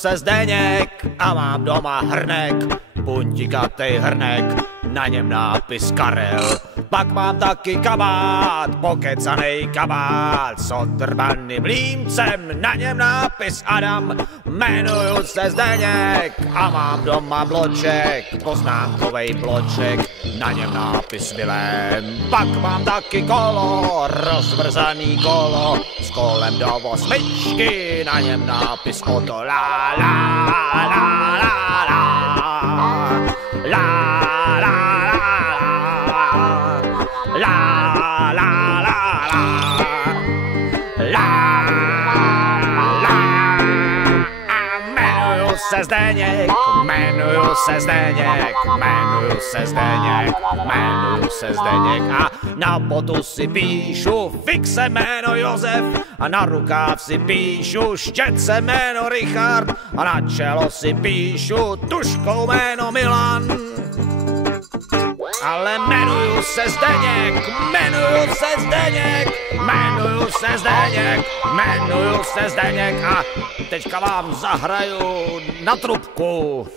se Zdeněk a mám doma hrnek, puntikatej hrnek, na něm nápis Karel. Pak mám taky kabát, pokecanej kabát, s odrbaným límcem, na něm nápis Adam. Jmenuju se Zdeněk a mám doma bloček, poznámkovej bloček, na něm nápis Vilém. Pak mám taky kolo, rozvrzaný kolo, s kolem do osmičky, na něm nápis Oto. La la la la la la la la la jmenuju se Zdeněk, jmenuju se Zdeněk, jmenuju se Zdeněk, jmenuju se Zdeněk a na botu si píšu fixe jméno Josef a na rukáv si píšu štětce jméno Richard a na čelo si píšu tužkou jméno Milan. Ale jmenuju se Zdeněk, jmenuju se Zdeněk, jmenuju se Zdeněk, jmenuju se Zdeněk a teďka vám zahraju na trubku.